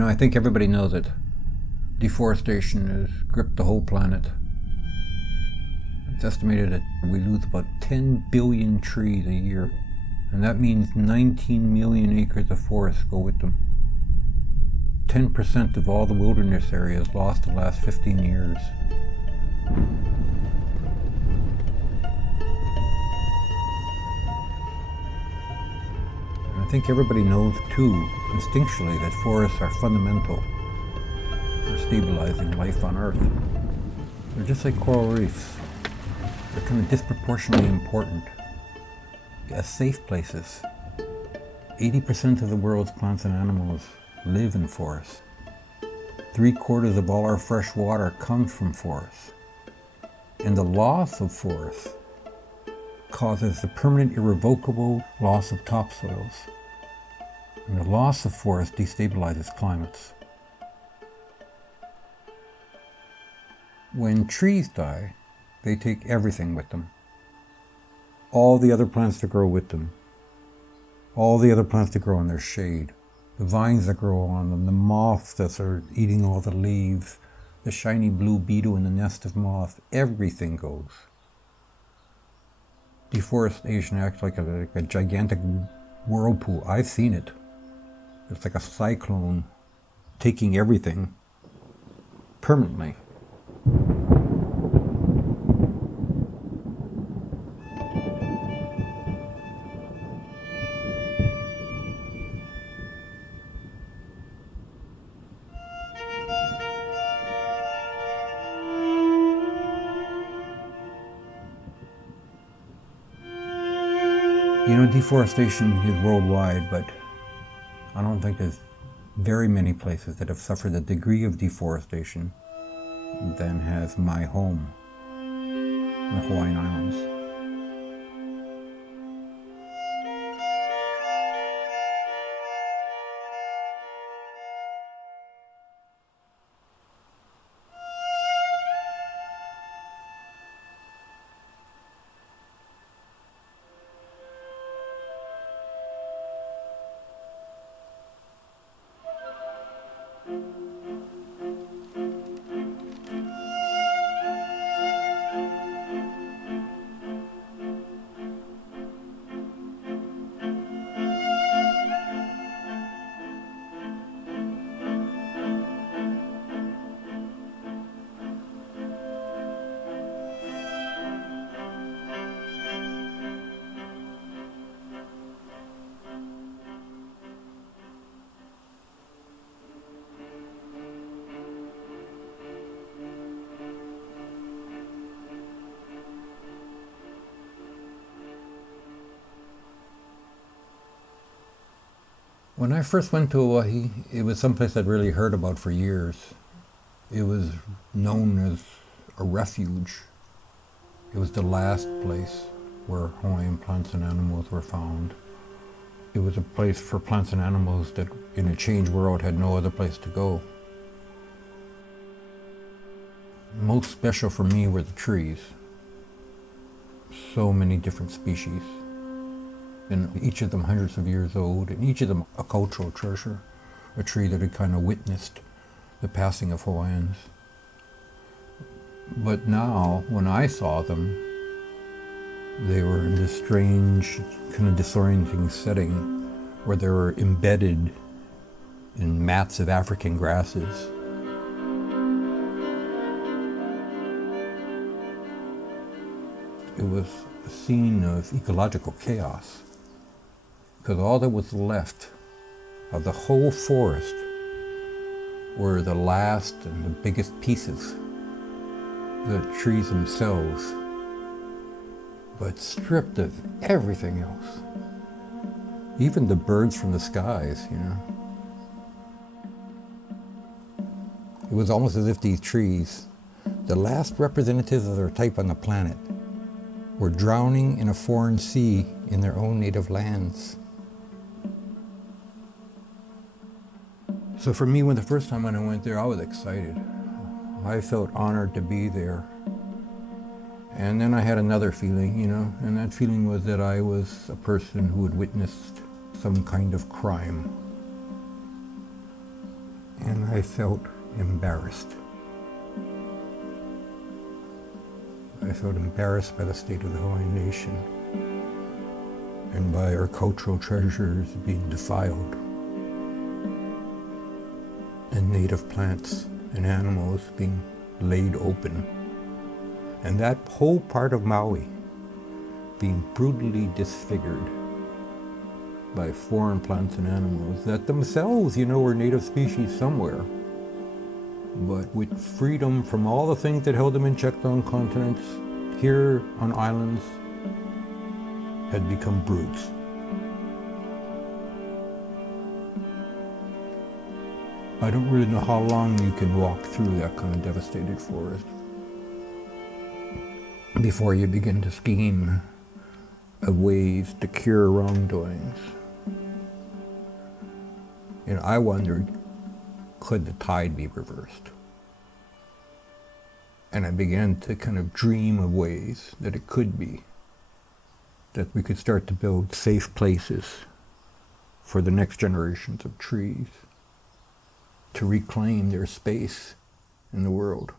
I think everybody knows that deforestation has gripped the whole planet. It's estimated that we lose about 10 billion trees a year, and that means 19 million acres of forest go with them. 10% of all the wilderness areas lost the last 15 years. I think everybody knows too, instinctually, that forests are fundamental for stabilizing life on Earth. They're just like coral reefs. They're kind of disproportionately important as safe places. 80% of the world's plants and animals live in forests. 3/4 of all our fresh water comes from forests. And the loss of forests causes the permanent, irrevocable loss of topsoils. And the loss of forest destabilizes climates. When trees die, they take everything with them. All the other plants that grow with them. All the other plants that grow in their shade. The vines that grow on them. The moths that are eating all the leaves. The shiny blue beetle in the nest of moths. Everything goes. Deforestation acts like a gigantic whirlpool. I've seen it. It's like a cyclone taking everything permanently. Deforestation is worldwide, but I don't think there's very many places that have suffered the degree of deforestation than has my home, the Hawaiian Islands. When I first went to Auwahi, it was someplace I'd really heard about for years. It was known as a refuge. It was the last place where Hawaiian plants and animals were found. It was a place for plants and animals that in a changed world had no other place to go. Most special for me were the trees. So many different species. And each of them hundreds of years old, and each of them a cultural treasure, a tree that had kind of witnessed the passing of Hawaiians. But now, when I saw them, they were in this strange, kind of disorienting setting where they were embedded in mats of African grasses. It was a scene of ecological chaos, because all that was left of the whole forest were the last and the biggest pieces, the trees themselves, but stripped of everything else. Even the birds from the skies, It was almost as if these trees, the last representatives of their type on the planet, were drowning in a foreign sea in their own native lands. So for me, when the first time when I went there, I was excited. I felt honored to be there. And then I had another feeling, and that feeling was that I was a person who had witnessed some kind of crime. and I felt embarrassed. I felt embarrassed by the state of the Hawaiian nation and by our cultural treasures being defiled and native plants and animals being laid open. And that whole part of Maui being brutally disfigured by foreign plants and animals that themselves, were native species somewhere. But with freedom from all the things that held them in check on continents, here on islands, had become brutes. I don't really know how long you can walk through that kind of devastated forest before you begin to scheme of ways to cure wrongdoings. I wondered, could the tide be reversed? And I began to kind of dream of ways that it could be, that we could start to build safe places for the next generations of trees to reclaim their space in the world.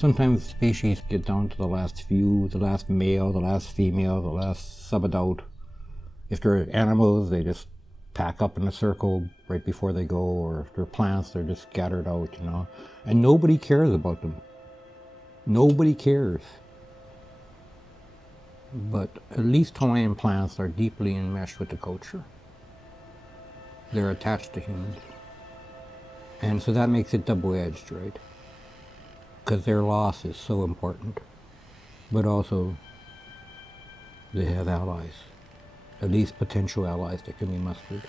Sometimes species get down to the last few, the last male, the last female, the last subadult. If they're animals, they just pack up in a circle right before they go, or if they're plants, they're just scattered out, And nobody cares about them. Nobody cares. But at least Hawaiian plants are deeply enmeshed with the culture. They're attached to humans. And so that makes it double-edged, right? Because their loss is so important. But also, they have allies. At least potential allies that can be mustered.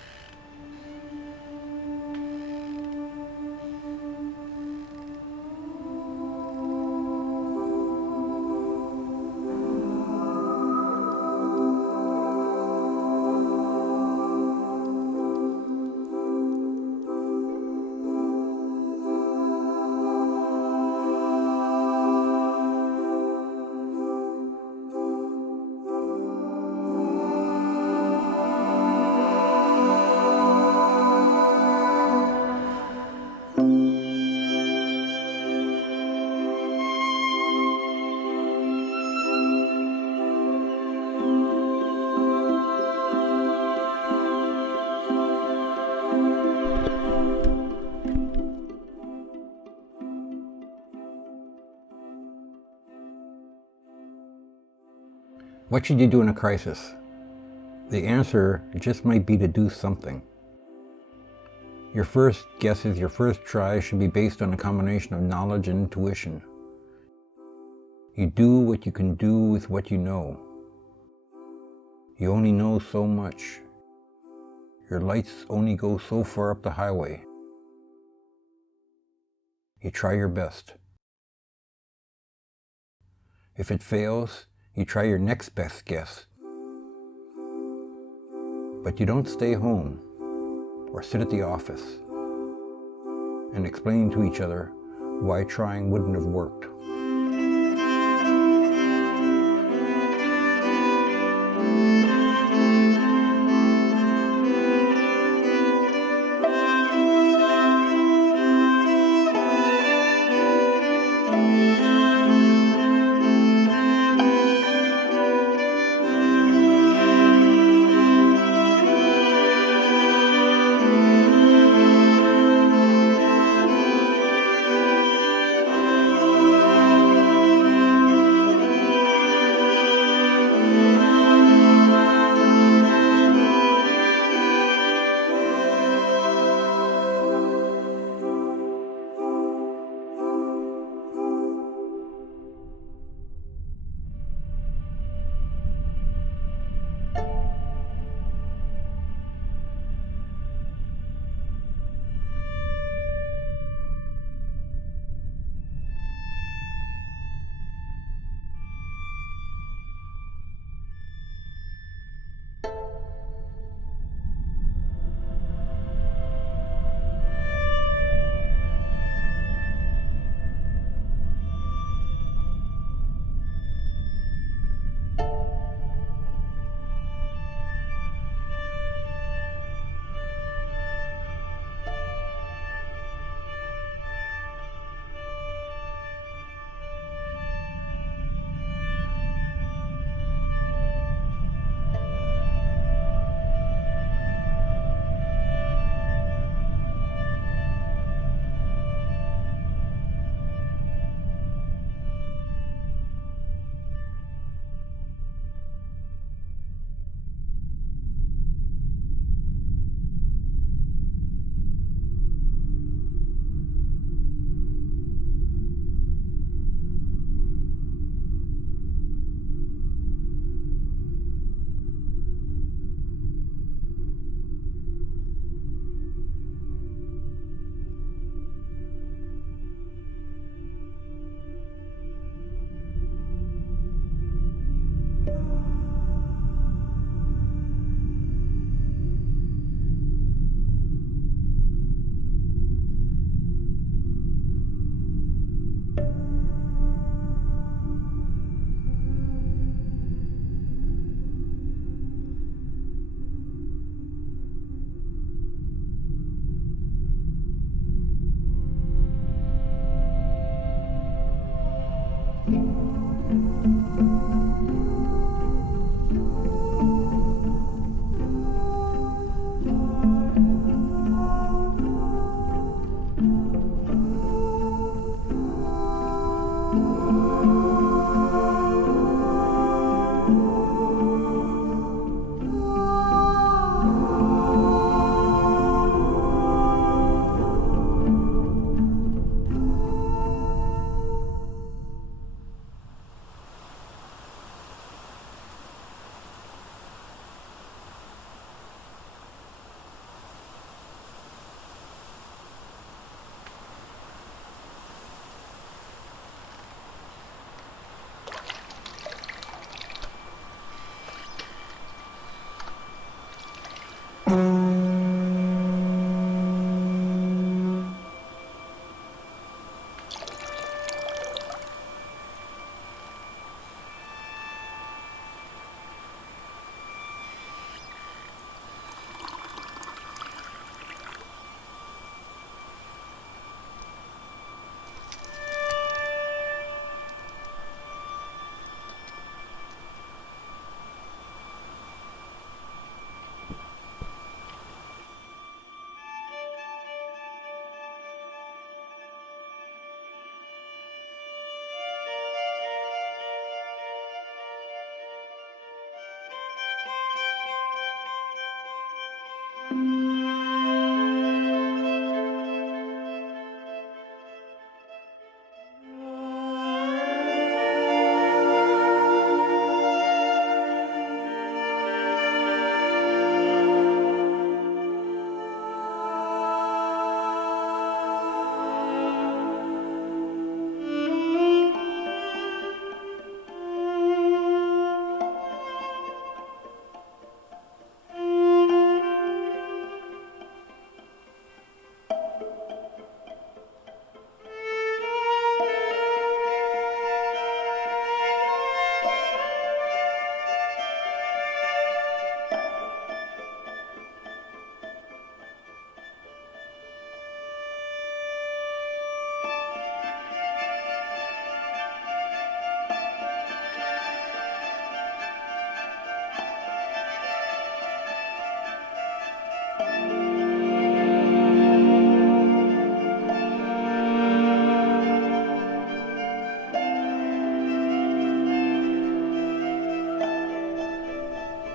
What should you do in a crisis? The answer just might be to do something. Your first guesses, your first try should be based on a combination of knowledge and intuition. You do what you can do with what you know. You only know so much. Your lights only go so far up the highway. You try your best. If it fails, you try your next best guess. But you don't stay home or sit at the office and explain to each other why trying wouldn't have worked.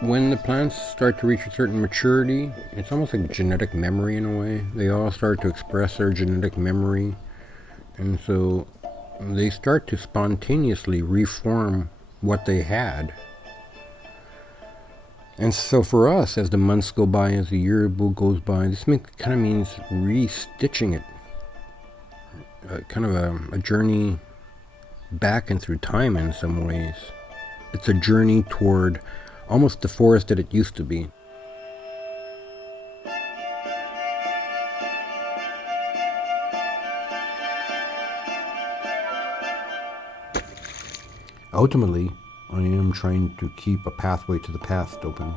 When the plants start to reach a certain maturity, it's almost like genetic memory in a way. They all start to express their genetic memory. And so they start to spontaneously reform what they had. And so for us, as the months go by, as the year goes by, this kind of means restitching it. Kind of a journey back and through time in some ways. It's a journey toward almost the forest that it used to be. Ultimately, I am trying to keep a pathway to the past open.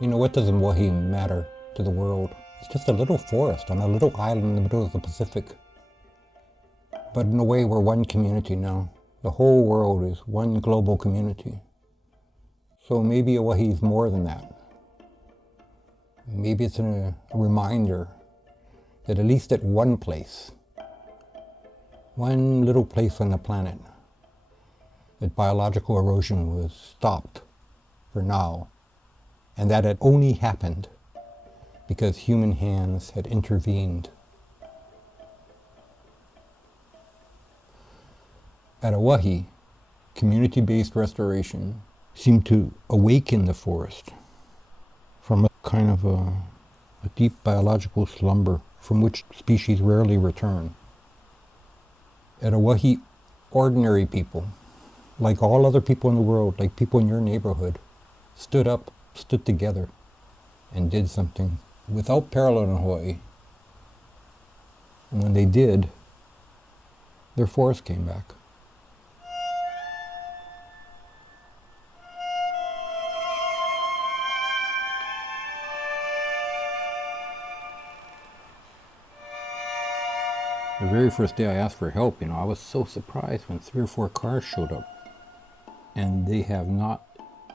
You know, what does Auwahi matter to the world? It's just a little forest on a little island in the middle of the Pacific. But in a way, we're one community now. The whole world is one global community. So maybe Auwahi is more than that. Maybe it's a reminder that at least at one place, one little place on the planet, that biological erosion was stopped for now. And that it only happened because human hands had intervened. At Auwahi, community-based restoration seemed to awaken the forest from a kind of a deep biological slumber from which species rarely return. At Auwahi, ordinary people, like all other people in the world, like people in your neighborhood, stood up, stood together, and did something without parallel in Hawaii. And when they did, their forest came back. The very first day I asked for help, I was so surprised when 3 or 4 cars showed up. And they have not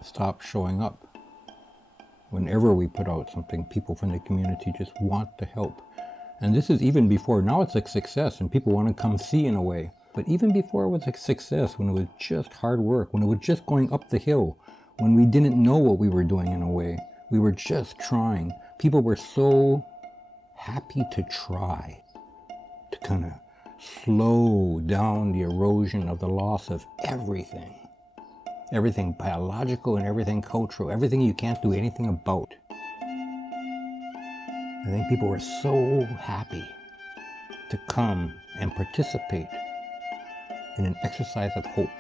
stopped showing up. Whenever we put out something, people from the community just want to help. And this is even before, now it's a success and people want to come see in a way. But even before it was a success, when it was just hard work, when it was just going up the hill, when we didn't know what we were doing in a way, we were just trying. People were so happy to try, to kind of slow down the erosion of the loss of everything. Everything biological and everything cultural, everything you can't do anything about. I think people were so happy to come and participate in an exercise of hope.